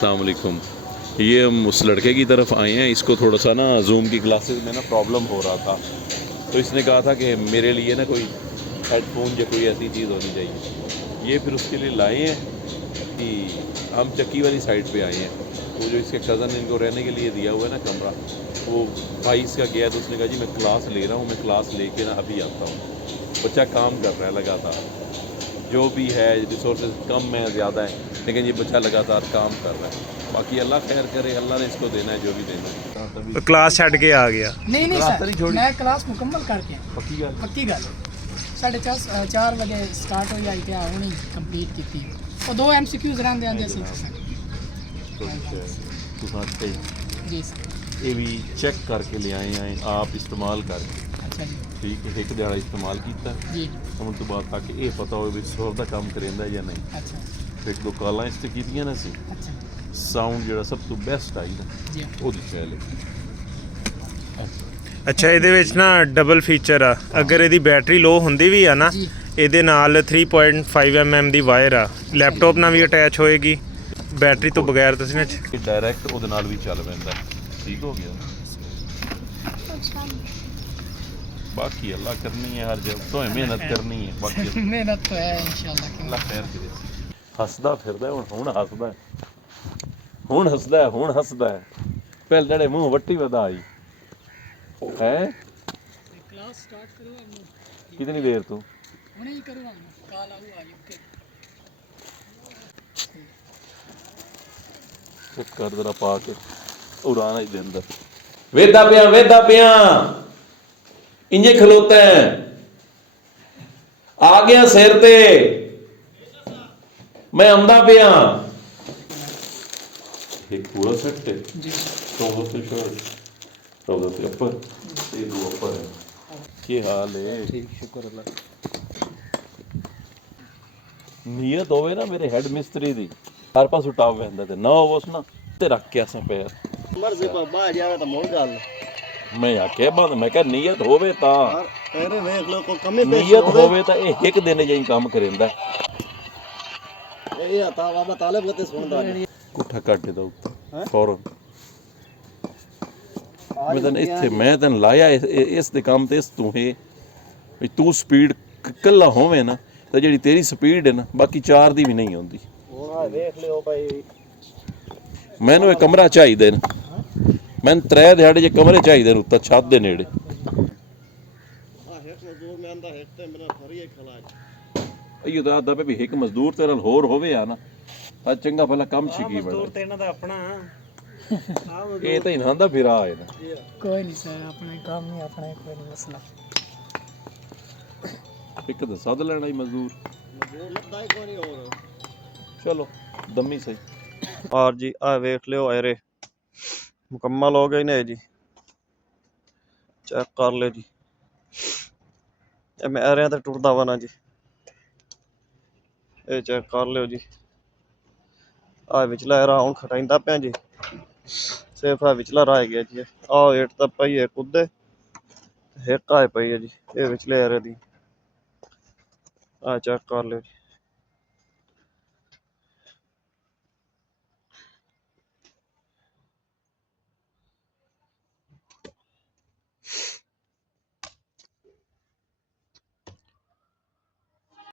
अस्सलामुअलैकुम। ये हम उस लड़के की तरफ आए हैं। इसको थोड़ा सा ना जूम की क्लासेस में ना प्रॉब्लम हो रहा था, तो इसने कहा था कि मेरे लिए ना कोई हेडफोन या कोई ऐसी चीज़ होनी चाहिए। ये फिर उसके लिए लाए हैं कि हम चक्की वाली साइड पे आए हैं। वो जो इसके कज़न इनको रहने के लिए दिया हुआ है ना कमरा, वो भाई इसका गया तो उसने कहा जी मैं क्लास ले रहा हूँ, मैं क्लास लेके ना अभी आता हूँ। बच्चा काम कर रहा है लगातार, जो भी है रिसोर्सेज कम है ज़्यादा है, लेकिन ये बच्चा लगातार काम कर रहा है। बाकी अल्लाह खैर करे, अल्लाह ने इसको देना है जो भी देना है। क्लास छड़ के आ गया। नहीं सर, मैं क्लास मुकम्मल करके पक्की गल 4:30 बजे स्टार्ट हो जाई ते हुणे कंप्लीट कीती और 2 MCQs रहंदे आंदे सी जी सर। ये भी चेक करके ले आए हैं आप इस्तेमाल करके। अच्छा जी ठीक है, एक दिहाड़ा इस्तेमाल किया जी। ਹੁਣ ਤੋਂ ਬਾਅਦ ਤੱਕ ਇਹ ਪਤਾ ਹੋਵੇ ਵੀ ਸੋਰ ਦਾ ਕੰਮ ਕਰੇਂਦਾ ਜਾਂ ਨਹੀਂ। अच्छा ਫਿਰ ਦੋ ਕਾਲਾਂ ਇਸ ਤੇ ਕੀਤੀਆਂ ਨਾ ਸੀ, अच्छा ਸਾਊਂਡ ਜਿਹੜਾ ਸਭ ਤੋਂ ਬੈਸਟ ਆਈ ਨਾ जी ਉਹਦੀ ਚੈਲ ਅੱਛਾ, ਇਹਦੇ ਵਿੱਚ ਨਾ ਡਬਲ ਫੀਚਰ ਆ। ਅਗਰ ਇਹਦੀ ਬੈਟਰੀ ਲੋ ਹੁੰਦੀ ਵੀ ਆ ਨਾ, ਜੀ ਇਹਦੇ ਨਾਲ 3.5 mm ਦੀ ਵਾਇਰ ਆ, ਲੈਪਟਾਪ ਨਾਲ ਵੀ ਅਟੈਚ ਹੋਏਗੀ। ਬੈਟਰੀ ਤੋਂ ਬਗੈਰ ਤੁਸੀਂ ਨਾ ਇਹ ਡਾਇਰੈਕਟ ਉਹਦੇ ਨਾਲ ਵੀ ਚੱਲ ਪੈਂਦਾ। ਠੀਕ ਹੋ ਗਿਆ। बाकी अल्लाह करनी है, हर जगह तो मेहनत करनी है। बाकी मेहनत तो है इंशाल्लाह कि अल्लाह खैर करे। हसदा फिरदा हुण हसदा हुण हसदा हुण हसदा पहले जड़े मुंह वट्टी वधाई है। क्लास स्टार्ट करूंगा कितनी देर तू हुणे ही करूंगा कॉल आऊगा ओके चेक कर जरा पा के उड़ाना ही दे अंदर वेदा पिया इंजे खलोता है आ गया सिर ते मैं आंदा पिया। एक पूरा सेट है जी ट्राउजर से शर्ट, ट्राउजर से अपर, ये दो अपर है। क्या हाल है? ठीक शुक्र अल्लाह। नीयत होवे ना मेरे हेड मिस्त्री दी हर पास उठाव वहंदा ते ना होवस ना ते रख के असें पैर मर्जी बाबा जावे तो मोड़ गल मैं आख्या बंद मैं कह नीयत होवे ता तेरे वेख लो कोई कमी पेश नीयत होवे ता ए एक दिन जाई काम करेंदा ये आता बाबा तालिब गते सुनदा कुठा काट दे उत्ते फौरन। मैं तन लाया इस दे काम ते इस तू है भी तू स्पीड कल्ला होवे ना तो जेड़ी तेरी स्पीड है ना बाकी चार दी भी नहीं होंदी। हुन देख लियो भाई मैनू एक कमरा चाहिए ना, मैंने 3 दिहाड़े जे कमरे चाहिए उत्ता छत दे नेड़े। इयो तो आदा भी एक मजदूर तेरे नाल होर होवे आ ना तां चंगा भला कम छिकी बड़ा मजदूर ते इना दा अपना ये तो इन्हां दा फिरा है ना। कोई नहीं सर अपना काम नहीं अपना कोई नहीं मसला। एक तो सद लेना ही मजदूर लगदा ही कोई नहीं और चलो दमी सही। और जी आ देख लियो अरे मुकम्मल हो गए ने जी, चेक कर ले जी। मैं अरे तो टुरदा वा ना जी, ये चेक कर लियो जी। आ विचला रा हुन खटाइंदा पिया जी, सिर्फ आ विचला रह गया जी। आ हेठ ता पई है कुदे हिक आए पई है जी, ये विचले अरे दी आ चेक कर लियो जी।